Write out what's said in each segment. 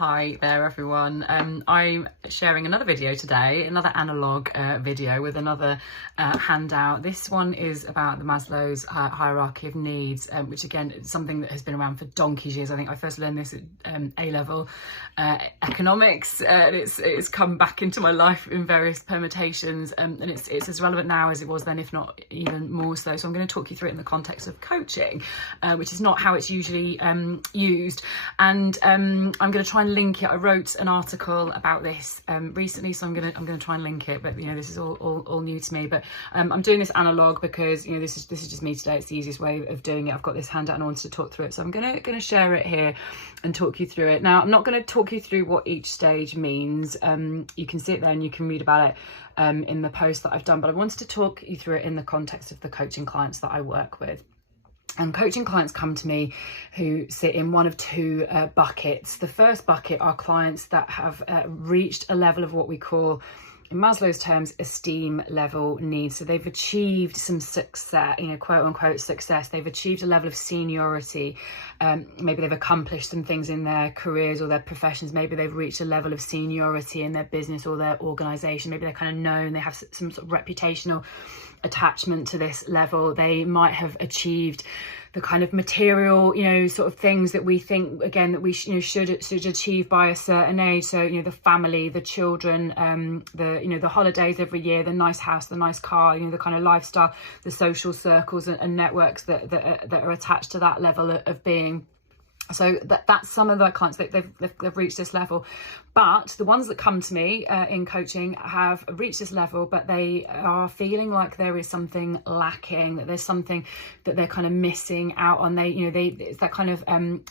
Hi there everyone. I'm sharing another video today, another analog video with another handout. This one is about the Maslow's hierarchy of needs, which again is something that has been around for donkey's years. I think I first learned this at A-level economics, and it's come back into my life in various permutations, and it's as relevant now as it was then, if not even more so. So I'm going to talk you through it in the context of coaching, which is not how it's usually used. And I'm going to try and link it. I wrote an article about this recently, so I'm going to try and link it. But you know, this is all new to me. But I'm doing this analog because you know this is just me today. It's the easiest way of doing it. I've got this handout and I wanted to talk through it, so I'm going to share it here and talk you through it. Now, I'm not going to talk you through what each stage means. You can see it there and you can read about it in the post that I've done. But I wanted to talk you through it in the context of the coaching clients that I work with. And coaching clients come to me who sit in one of two buckets. The first bucket are clients that have reached a level of what we call, in Maslow's terms, esteem level needs. So they've achieved some success, you know, quote unquote success. They've achieved a level of seniority. Maybe they've accomplished some things in their careers or their professions. Maybe they've reached a level of seniority in their business or their organization. Maybe they're kind of known. They have some sort of reputational attachment to this level. They might have achieved the kind of material, you know, sort of things that we think, again, that we should achieve by a certain age. So, you know, the family, the children, the holidays every year, the nice house, the nice car, you know, the kind of lifestyle, the social circles and networks that are attached to that level of being. So that's some of the clients that they've reached this level. But the ones that come to me in coaching have reached this level, but they are feeling like there is something lacking, that there's something that they're kind of missing out on. It's that kind of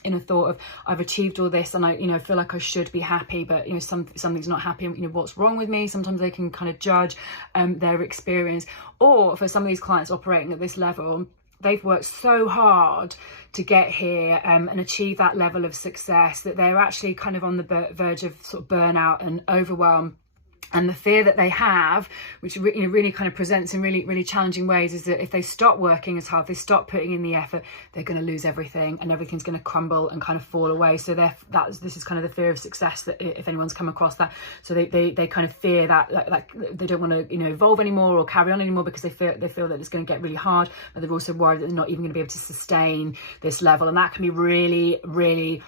inner thought of, I've achieved all this and I feel like I should be happy, but you know something's not happy. You know, what's wrong with me? Sometimes they can kind of judge their experience. Or for some of these clients operating at this level, they've worked so hard to get here and achieve that level of success that they're actually kind of on the verge of sort of burnout and overwhelm. And the fear that they have, which really kind of presents in really, really challenging ways, is that if they stop working as hard, they stop putting in the effort, they're going to lose everything and everything's going to crumble and kind of fall away. So this is kind of the fear of success, that if anyone's come across that. So they kind of fear that like they don't want to evolve anymore or carry on anymore because they feel that it's going to get really hard. But they're also worried that they're not even going to be able to sustain this level, and that can be really, really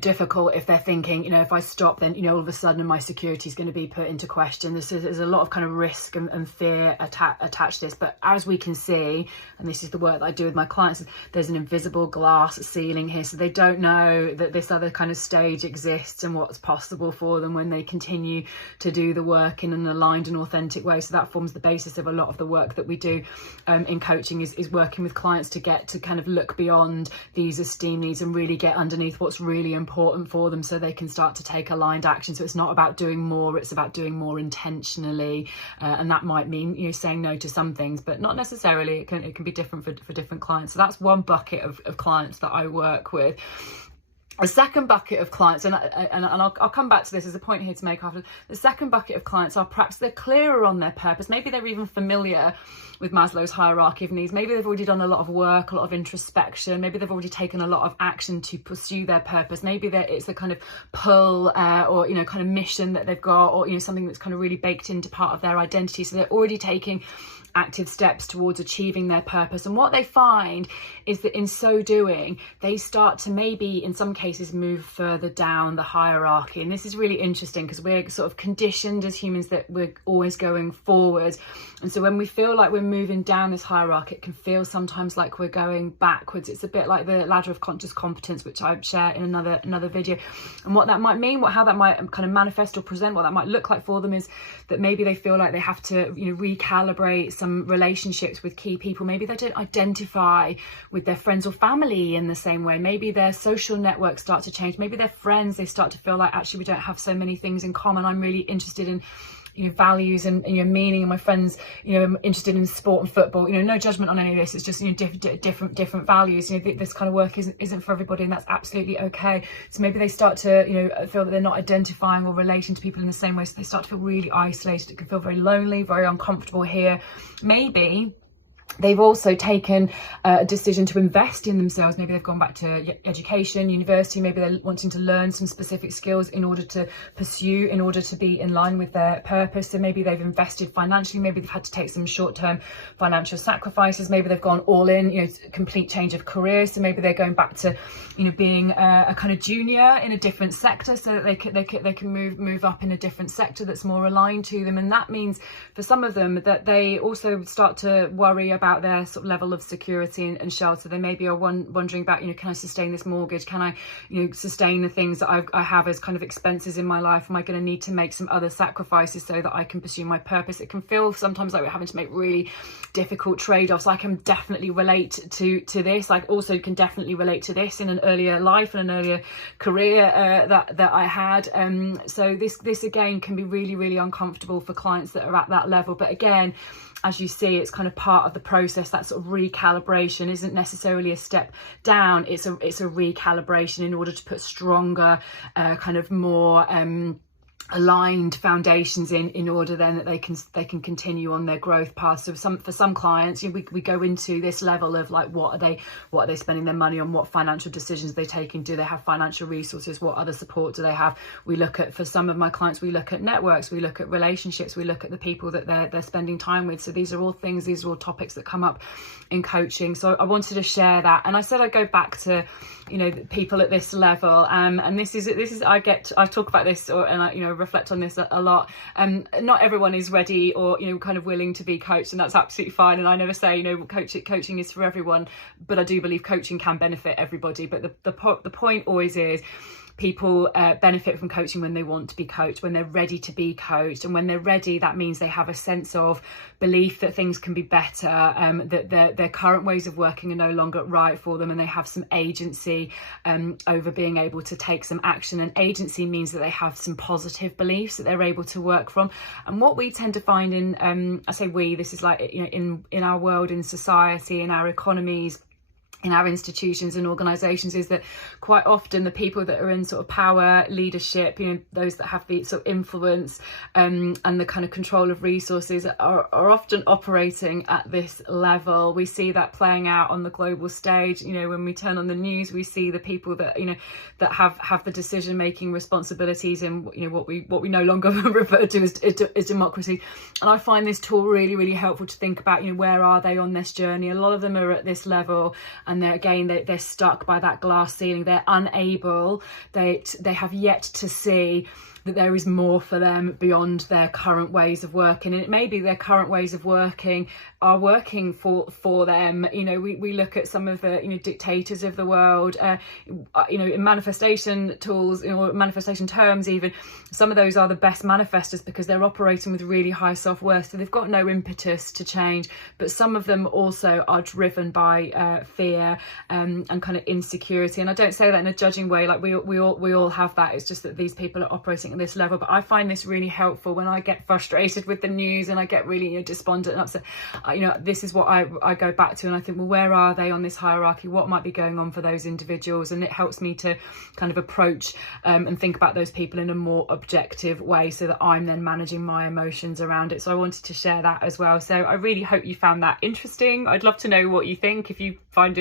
difficult if they're thinking, if I stop, then all of a sudden my security is going to be put into question. There's a lot of kind of risk and fear attached to this. But as we can see, and this is the work that I do with my clients, there's an invisible glass ceiling here, so they don't know that this other kind of stage exists and what's possible for them when they continue to do the work in an aligned and authentic way. So that forms the basis of a lot of the work that we do in coaching, is working with clients to get to kind of look beyond these esteem needs and really get underneath what's really important for them, so they can start to take aligned action. So it's not about doing more, it's about doing more intentionally, and that might mean saying no to some things, but not necessarily. It can be different for different clients. So that's one bucket of clients that I work with. A second bucket of clients, and I'll come back to this as a point here to make after. The second bucket of clients are perhaps they're clearer on their purpose. Maybe they're even familiar with Maslow's hierarchy of needs. Maybe they've already done a lot of work, a lot of introspection. Maybe they've already taken a lot of action to pursue their purpose. Maybe it's a kind of pull or kind of mission that they've got, or something that's kind of really baked into part of their identity. So they're already taking active steps towards achieving their purpose. And what they find is that in so doing, they start to maybe in some cases move further down the hierarchy. And this is really interesting because we're sort of conditioned as humans that we're always going forward. And so when we feel like we're moving down this hierarchy, it can feel sometimes like we're going backwards. It's a bit like the ladder of conscious competence, which I share in another video. And what that might mean, how that might kind of manifest or present, what that might look like for them, is that maybe they feel like they have to recalibrate some relationships with key people. Maybe they don't identify with their friends or family in the same way. Maybe their social networks start to change. Maybe their friends, they start to feel like, actually, we don't have so many things in common. I'm really interested in values and meaning, and my friends I'm interested in sport and football. No judgment on any of this. It's just different values. This kind of work isn't for everybody, and that's absolutely okay. So maybe they start to feel that they're not identifying or relating to people in the same way, so they start to feel really isolated. It can feel very lonely, very uncomfortable here. Maybe They've also taken a decision to invest in themselves. Maybe they've gone back to education, university, maybe they're wanting to learn some specific skills in order to pursue, in order to be in line with their purpose. So maybe they've invested financially, maybe they've had to take some short-term financial sacrifices, maybe they've gone all in, you know, complete change of career. So maybe they're going back to, you know, being a kind of junior in a different sector, so that they can move up in a different sector that's more aligned to them. And that means for some of them that they also start to worry about their sort of level of security and shelter. They maybe are wondering about, you know, can I sustain this mortgage? Can I, you know, sustain the things that I have as kind of expenses in my life? Am I going to need to make some other sacrifices so that I can pursue my purpose? It can feel sometimes like we're having to make really difficult trade-offs. I can definitely relate to this. I also can definitely relate to this in an earlier life and an earlier career that I had. So this again can be really, really uncomfortable for clients that are at that level. But again, as you see, it's kind of part of the process. That sort of recalibration isn't necessarily a step down. It's a recalibration in order to put stronger, kind of more aligned foundations in order then that they can continue on their growth path. So for some clients, you know, we go into this level of like, what are they spending their money on? What financial decisions are they taking? Do they have financial resources? What other support do they have? We look at, for some of my clients, we look at networks, we look at relationships, we look at the people that they're spending time with. So these are all topics that come up in coaching. So I wanted to share that, and I said I'd go back to, you know, people at this level, and this is I talk about this, and I, you know, reflect on this a lot. Not everyone is ready or, you know, kind of willing to be coached, and that's absolutely fine. And I never say, you know, coaching is for everyone, but I do believe coaching can benefit everybody. But the point always is, people benefit from coaching when they want to be coached, when they're ready to be coached. And when they're ready, that means they have a sense of belief that things can be better, that their current ways of working are no longer right for them, and they have some agency over being able to take some action. And agency means that they have some positive beliefs that they're able to work from. And what we tend to find in, I say we, this is like, you know, in our world, in society, in our economies, in our institutions and organisations, is that quite often the people that are in sort of power, leadership, you know, those that have the sort of influence and the kind of control of resources are often operating at this level. We see that playing out on the global stage. You know, when we turn on the news, we see the people that, you know, that have the decision making responsibilities in, you know, what we no longer refer to as democracy. And I find this tool really, really helpful to think about, you know, where are they on this journey? A lot of them are at this level, and they're stuck by that glass ceiling. They're unable, they have yet to see that there is more for them beyond their current ways of working. And it may be their current ways of working are working for them. You know, we look at some of the, you know, dictators of the world, you know, in manifestation tools, you know, manifestation terms even, some of those are the best manifestors because they're operating with really high self-worth, so they've got no impetus to change. But some of them also are driven by fear and kind of insecurity. And I don't say that in a judging way, like we all have that. It's just that these people are operating at this level. But I find this really helpful when I get frustrated with the news and I get really, you know, despondent and upset. You know, this is what I go back to, and I think, well, where are they on this hierarchy? What might be going on for those individuals? And it helps me to kind of approach and think about those people in a more objective way, so that I'm then managing my emotions around it. So I wanted to share that as well. So I really hope you found that interesting. I'd love to know what you think. If you find it